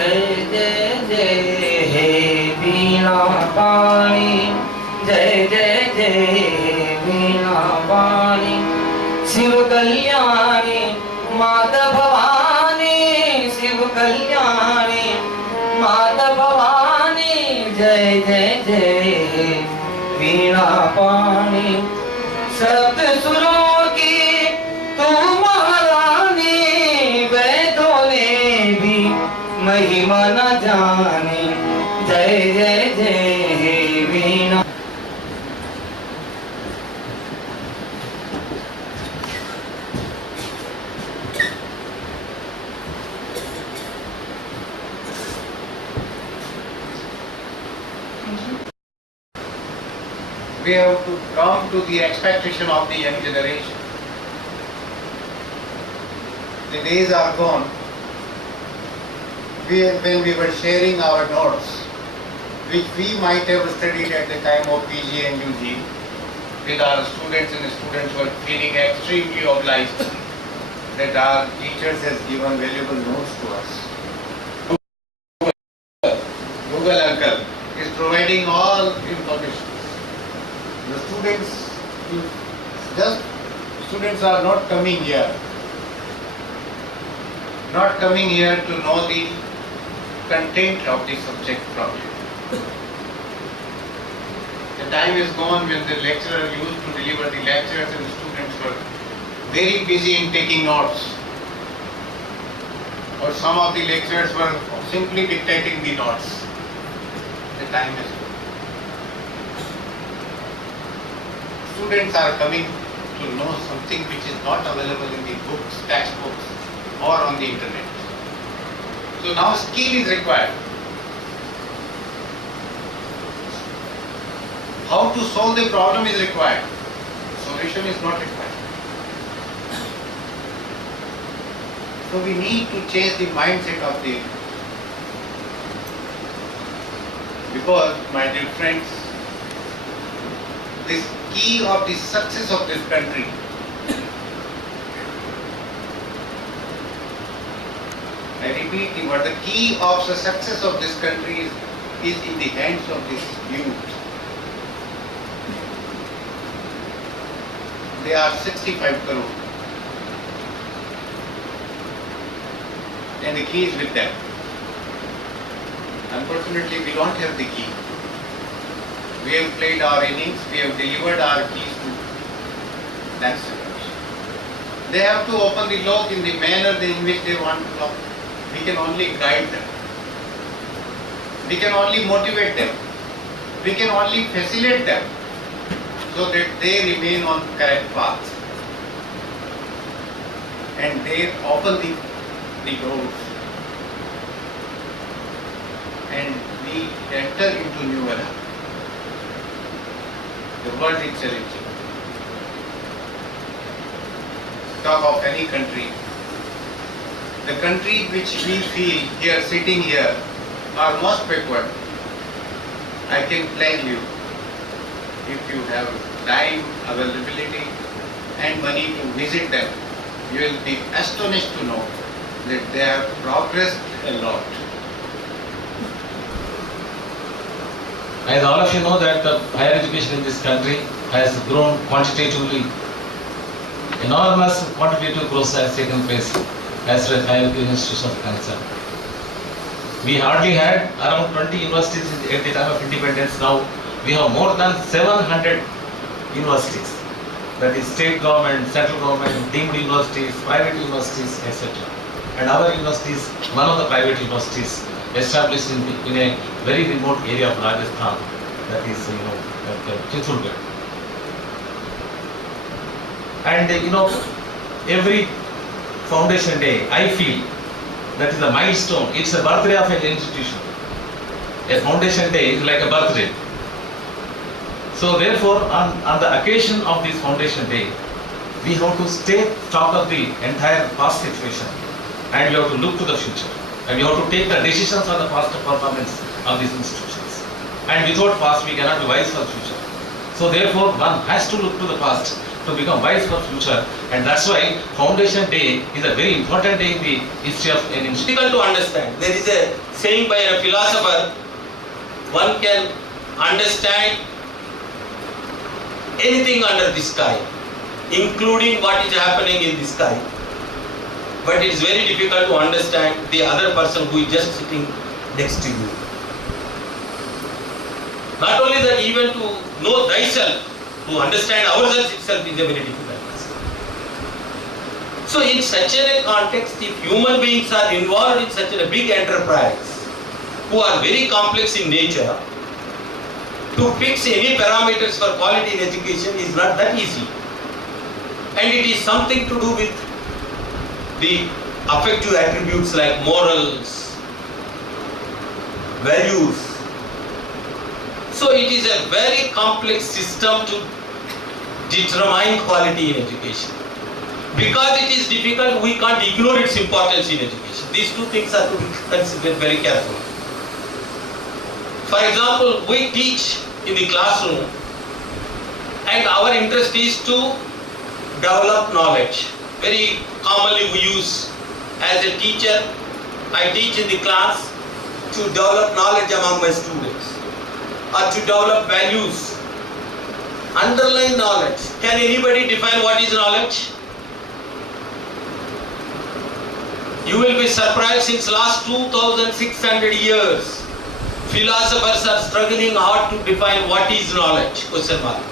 जय जय जय हे वीणा पाणी, जय जय जय वीणा पाणी, शिव कल्याणी माता भवानी, शिव कल्याणी माता भवानी, जय जय जय वीणा पाणी। सप्त सुरों की तू महारानी, वैदों ने भी महिमा न जानी, जय जय जय वीणा। We have to come to the expectation of the young generation. The days are gone when we were sharing our notes, which we might have studied at the time of PG and UG, with our students, and the students were feeling extremely obliged that our teachers has given valuable notes to us. Google Uncle is providing all information. The students are not coming here to know the content of the subject from you. The time is gone when the lecturer used to deliver the lectures and the students were very busy in taking notes, or some of the lecturers were simply dictating the notes. The time is gone. Students are coming to know something which is not available in the books, textbooks, or on the internet. So now skill is required. How to solve the problem is required. Solution is not required. So we need to change the mindset of the, because my dear friends, this key of the success of this country I repeat the word, the key of the success of this country is in the hands of this youth. They are 65 crore and the key is with them. Unfortunately, we don't have the key. We have played our innings, we have delivered our keys to themselves. They have to open the lock in the manner in which they want to lock. We can only guide them. We can only motivate them. We can only facilitate them so that they remain on correct path. And they open the doors. And we enter into new era. The world is challenging. Talk of any country. The country which we feel here, sitting here, are most backward. I can pledge you, if you have time, availability and money to visit them, you will be astonished to know that they have progressed a lot. As all of you know that the higher education in this country has grown quantitatively. Enormous quantitative growth has taken place as far as higher education institutions are concerned. We hardly had around 20 universities at the time of independence. Now we have more than 700 universities. That is state government, central government, deemed universities, private universities, etc. And our university is one of the private universities established in a very remote area of Rajasthan, that is, Chittorgarh. And every foundation day, I feel that is a milestone. It's a birthday of an institution. A foundation day is like a birthday. So therefore, on the occasion of this foundation day, we have to stay top of the entire past situation, and we have to look to the future, and we have to take the decisions on the past performance of these institutions. And without past, we cannot be wise for future. So therefore, one has to look to the past to become wise for future, and that's why Foundation Day is a very important day in the history of an institution. Difficult to understand. There is a saying by a philosopher, one can understand anything under the sky, including what is happening in the sky. But it is very difficult to understand the other person who is just sitting next to you. Not only that, even to know thyself, to understand ourselves itself is a very difficult task. So in such a context, if human beings are involved in such a big enterprise, who are very complex in nature, to fix any parameters for quality in education is not that easy. And it is something to do with the affective attributes like morals, values. So it is a very complex system to determine quality in education. Because it is difficult, we can't ignore its importance in education. These two things are to be considered very carefully. For example, we teach in the classroom and our interest is to develop knowledge. Very commonly we use, as a teacher, I teach in the class to develop knowledge among my students or to develop values. Underlying knowledge. Can anybody define what is knowledge? You will be surprised, since last 2600 years, philosophers are struggling hard to define what is knowledge, question mark.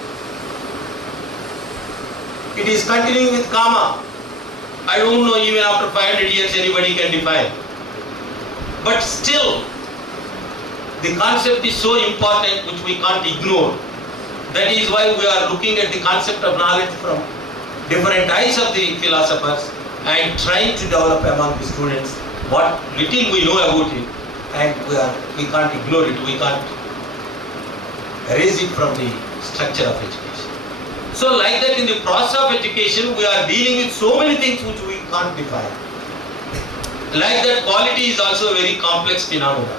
It is continuing with comma. I don't know even after 500 years anybody can define. But still, the concept is so important which we can't ignore. That is why we are looking at the concept of knowledge from different eyes of the philosophers and trying to develop among the students what little we know about it, and we can't ignore it, we can't erase it from the structure of education. So like that, in the process of education we are dealing with so many things which we can't define. Like that, quality is also a very complex phenomenon.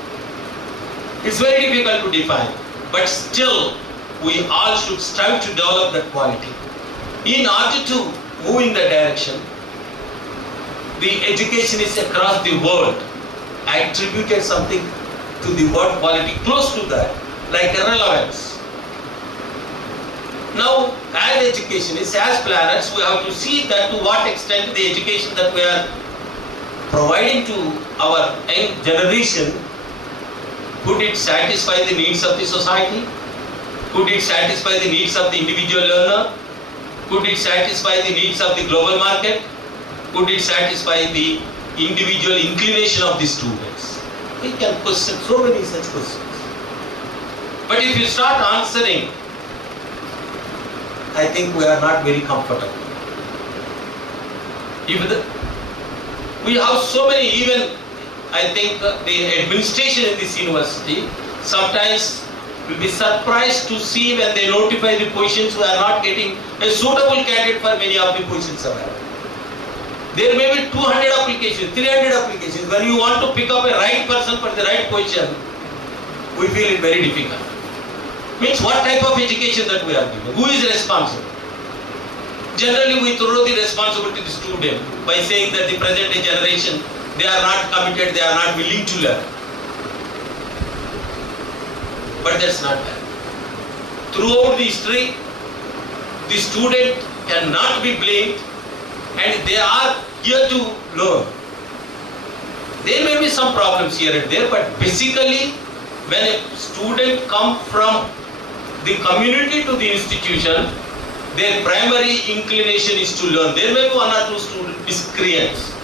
It's very difficult to define, but still we all should strive to develop that quality. In order to move in that direction, the educationists across the world attributed something to the word quality close to that, like relevance. Now, as educationists, as planners, we have to see that to what extent the education that we are providing to our young generation, could it satisfy the needs of the society? Could it satisfy the needs of the individual learner? Could it satisfy the needs of the global market? Could it satisfy the individual inclination of the students? We can question so many such questions. But if you start answering, I think we are not very comfortable. We have so many, even I think the administration in this university sometimes will be surprised to see when they notify the positions we are not getting a suitable candidate for many of the positions available. There may be 200 applications, 300 applications. When you want to pick up a right person for the right position, we feel it very difficult. Means what type of education that we are giving? Who is responsible? Generally we throw the responsibility to the student by saying that the present day generation, they are not committed, they are not willing to learn. But that's not that. Throughout the history, the student cannot be blamed, and they are here to learn. There may be some problems here and there, but basically when a student comes from the community to the institution, their primary inclination is to learn. There may be one or two students miscreants.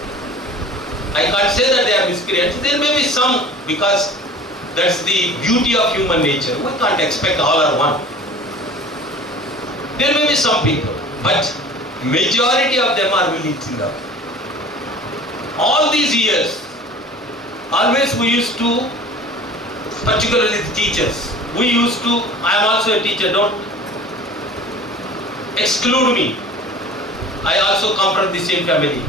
I can't say that they are miscreants. There may be some, because that's the beauty of human nature. We can't expect all are one. There may be some people, but majority of them are willing to learn. All these years, always we used to, particularly the teachers, we used to, I am also a teacher, don't exclude me. I also come from the same family.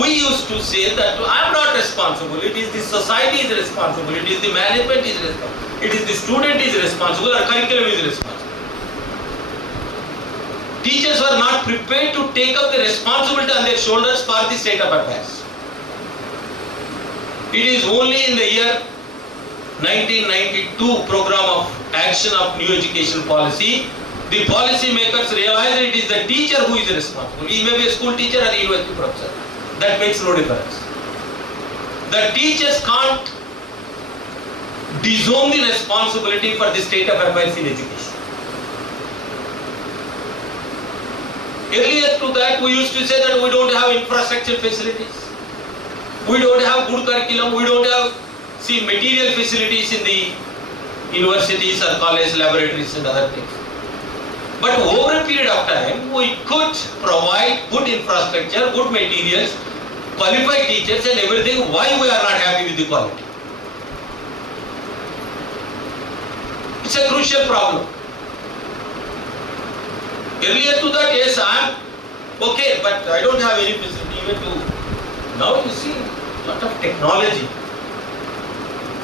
We used to say that I am not responsible, it is the society is responsible, it is the management is responsible, it is the student is responsible, our curriculum is responsible. Teachers were not prepared to take up the responsibility on their shoulders for the state of affairs. It is only in the year 1992 program of action of new education policy, the policy makers realized it is the teacher who is responsible. He may be a school teacher or a university professor. That makes no difference. The teachers can't disown the responsibility for the state of affairs in education. Earlier to that, we used to say that we don't have infrastructure facilities. We don't have good curriculum. We don't have material facilities in the universities or college laboratories and other things. But over a period of time, we could provide good infrastructure, good materials, qualified teachers and everything. Why we are not happy with the quality? It's a crucial problem. Earlier to that, yes, I am okay, but I don't have any facility even to. Now you see a lot of technology.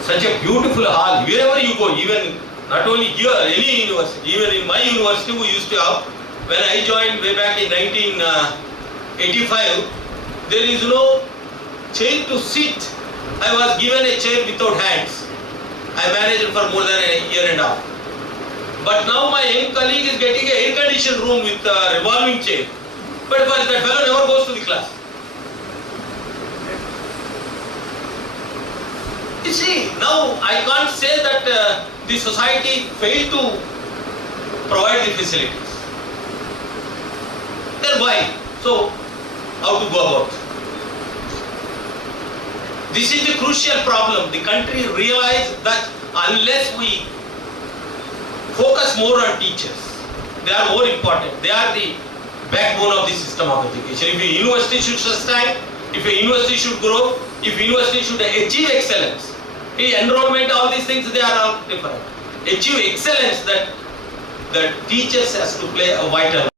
Such a beautiful hall. Wherever you go, even not only here, any university, even in my university we used to have, when I joined way back in 1985, there is no chair to sit. I was given a chair without hands. I managed for more than a year and a half. But now my young colleague is getting an air-conditioned room with a revolving chair. But that fellow never goes to the class. You see, now I can't say that the society failed to provide the facilities. Then why? So, how to go about? This is the crucial problem. The country realized that unless we focus more on teachers, they are more important. They are the backbone of the system of education. If a university should sustain, if a university should grow, if a university should achieve excellence, enrollment, all these things, they are all different. Achieve excellence, that teachers has to play a vital role.